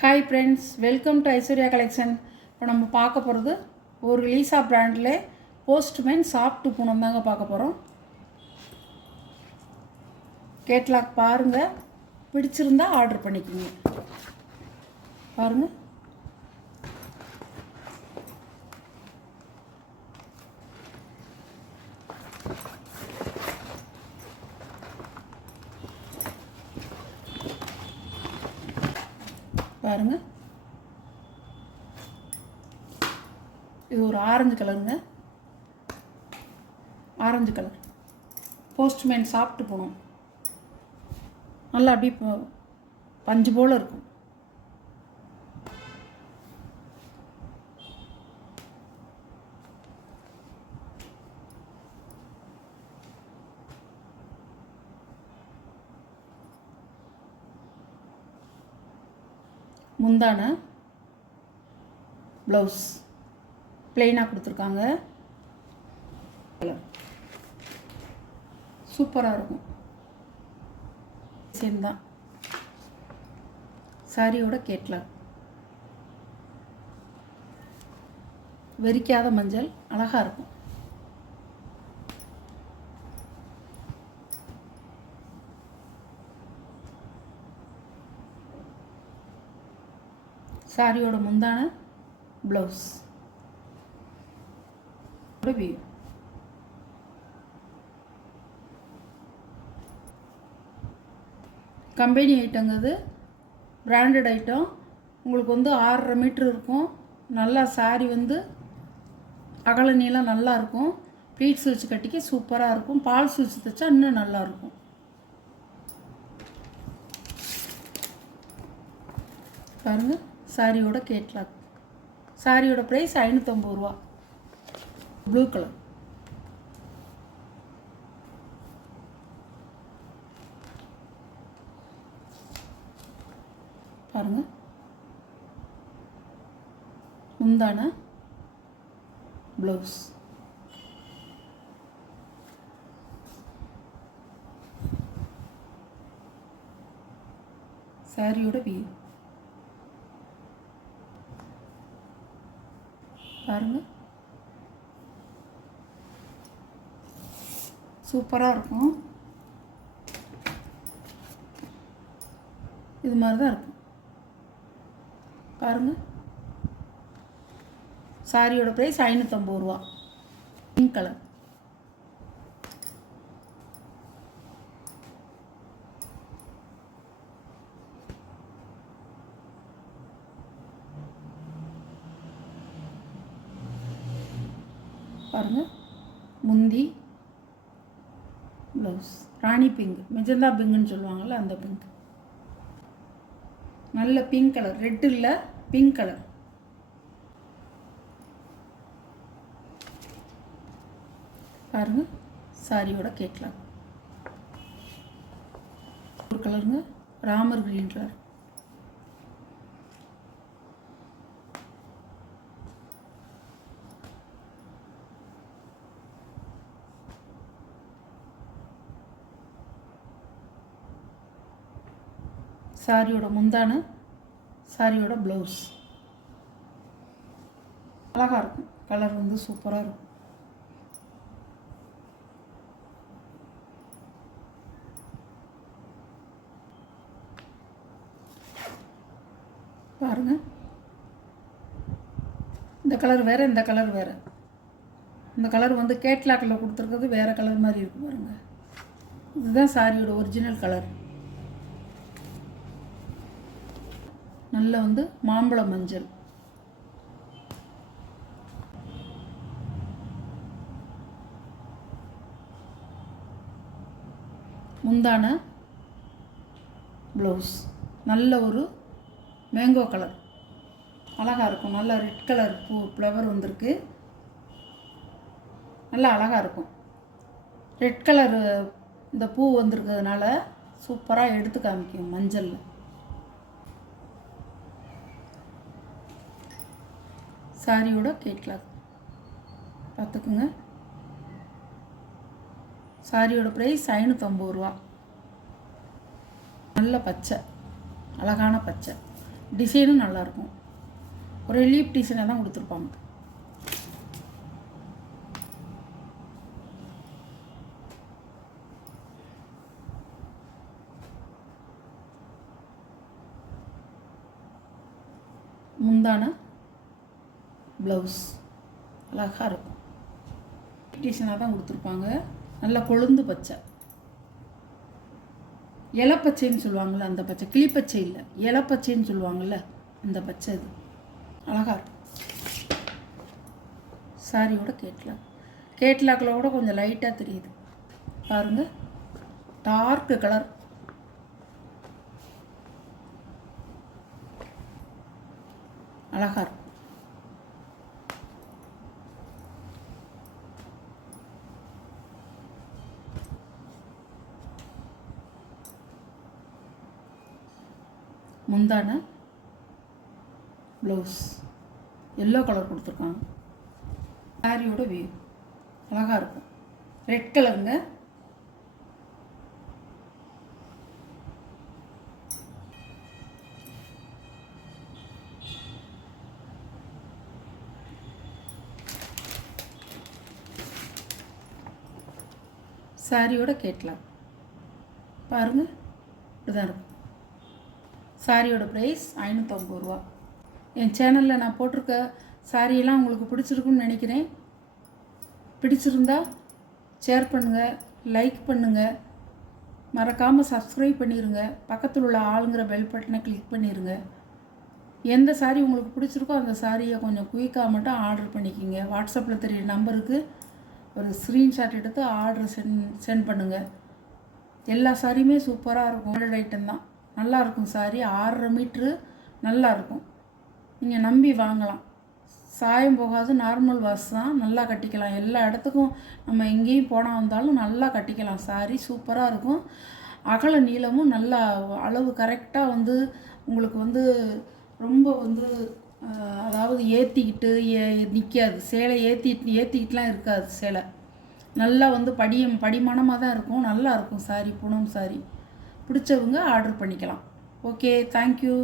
Hi friends, welcome to Aishwarya collection. இப்போ நம்ம பார்க்க போகிறது ஒரு லீசா பிராண்டில் போஸ்ட்மேன் சாஃப்ட் பூனம் தாங்க பார்க்க போகிறோம். கேட்லாக் பாருங்கள், பிடிச்சிருந்தா ஆர்டர் பண்ணிக்கோங்க. பாருங்கள், பாருங்கள், இது ஒரு ஆரஞ்சு கலருங்க. ஆரஞ்சு கலர் போஸ்ட்மேன் சாப்பிட்டு போனோம். நல்லா அப்படி பஞ்சு போல் இருக்கும். முந்தான ப்ளவுஸ் பிளெயினாக கொடுத்துருக்காங்க. சூப்பராக இருக்கும். சேம் தான். சாரியோட கேட்லாக் வெறிக்காத மஞ்சள் அழகாக இருக்கும். சாரியோட முந்தான ப்ளவுஸ் வியூ. கம்பெனி ஐட்டங்கிறது பிராண்டட் ஐட்டம். உங்களுக்கு 6.5 மீட்ரு இருக்கும். நல்லா சாரி அகல நீளம் நல்லா இருக்கும். ப்ளீட்ஸ் வச்சு கட்டிக்க சூப்பராக இருக்கும். பால்ஸ் வச்சு தைச்சா இன்னும் நல்லாயிருக்கும். பாருங்கள், சாரியோட கேட்லாக். சாரியோட ப்ரைஸ் 550 ரூபா. Blue colour. பாருங்கள், முந்தான ப்ளவுஸ். சாரியோட வியூ பாருங்கள், சூப்பராக இருக்கும். இது மாதிரி தான் இருக்கும். பாருங்கள், சாரியோட ப்ரைஸ் 550 ரூபா. Pink colour. பாருங்கள், முந்தி ப்ளவுஸ் ராணி பிங்க், மெஜந்தா பிங்க்னு சொல்லுவாங்கள்ல, அந்த பிங்க். நல்ல பிங்க் கலர், ரெட் இல்லை, பிங்க் கலர். பாருங்கள், சாரியோட கேட்லாக். ஒரு கலருங்க, ராமர் கிரீன் கலர். சாரியோட முந்தான, சாரியோட ப்ளவுஸ் அழகாக இருக்கும். கலர் சூப்பராக இருக்கும். பாருங்கள், இந்த கலர் வேறு, இந்த கலர் வேறு. இந்த கலர் கேட்லாக்கில் கொடுத்துருக்கிறது வேறு கலர் மாதிரி இருக்குது. பாருங்கள், இதுதான் சாரியோட ஒரிஜினல் கலர். நல்ல மாம்பழ மஞ்சள். முந்தான ப்ளவுஸ் நல்ல ஒரு மேங்கோ கலர், அழகாக இருக்கும். நல்லா ரெட் கலர் பூ ஃப்ளவர் வந்திருக்கு. நல்லா அழகாக இருக்கும். ரெட் கலர் இந்த பூ வந்திருக்கிறதுனால சூப்பராக எடுத்து காமிக்கும் மஞ்சளில். சாரியோட கேட்லாக் பார்த்துக்குங்க. சாரியோட ப்ரைஸ் 550 ரூபா. நல்ல பச்சை, அழகான பச்சை. டிசைனும் நல்லாயிருக்கும். ஒரு லீப் டிசைனாக தான் கொடுத்துருப்பாங்க. முந்தான ப்ளவுஸ் அழகாக இருக்கும். டிசைனாக தான் கொடுத்துருப்பாங்க. நல்லா கொழுந்து பச்சை, இலப்பச்சைன்னு சொல்லுவாங்கள்ல அந்த பச்சை, கிளிப்பச்சை இல்லை, இலப்பச்சைன்னு சொல்லுவாங்கள்ல அந்த பச்சை. இது அழகாக இருக்கும். சாரியோட கேட்லாக்கில் கூட கொஞ்சம் லைட்டாக தெரியுது பாருங்கள். டார்க் கலர், அழகாக இருக்கும். முந்தான ப்ளவுஸ் எல்லோ கலர் கொடுத்துருக்காங்க. சாரியோட வியூ அழகாக இருக்கும். ரெட் கலருங்க. சாரியோட கேட்லாம் பாருங்கள், இப்படிதான் இருக்கும். சாரியோட ப்ரைஸ் 550 ரூபா. என் சேனலில் நான் போட்டிருக்க சாரியெல்லாம் உங்களுக்கு பிடிச்சிருக்குன்னு நினைக்கிறேன். பிடிச்சிருந்தா ஷேர் பண்ணுங்கள், லைக் பண்ணுங்கள், மறக்காமல் சப்ஸ்கிரைப் பண்ணிடுங்க. பக்கத்தில் உள்ள ஆளுங்கிற பெல் பட்டனை கிளிக் பண்ணிடுங்க. எந்த சாரி உங்களுக்கு பிடிச்சிருக்கோ அந்த சாரியை கொஞ்சம் குயிக்காக மட்டும் ஆர்டர் பண்ணிக்கிங்க. வாட்ஸ்அப்பில் தெரிய நம்பருக்கு ஒரு ஸ்க்ரீன்ஷாட் எடுத்து ஆர்டர் சென்ட் பண்ணுங்கள். எல்லா சாரியுமே சூப்பராக இருக்கும். பிராண்டட் ஐட்டம் தான், நல்லாயிருக்கும். சாரி 6.5 மீட்ரு நல்லாயிருக்கும். நீங்கள் நம்பி வாங்கலாம். சாயம் போகாது, நார்மல் வாஷ் தான், நல்லா கட்டிக்கலாம். எல்லா இடத்துக்கும் நம்ம எங்கேயும் போனால் வந்தாலும் நல்லா கட்டிக்கலாம். சாரி சூப்பராக இருக்கும். அகல நீளமும் நல்லா அளவு கரெக்டாக வந்து உங்களுக்கு வந்து ரொம்ப வந்து அதாவது ஏற்றிக்கிட்டு நிற்காது. சேலை ஏற்றிக்கிட்டுலாம் இருக்காது. சேலை நல்லா வந்து படிமானமாக தான் இருக்கும். நல்லா இருக்கும் சாரி, பூனம் சாரி. பிடிச்சவங்க ஆர்டர் பண்ணிக்கலாம். Okay, thank you.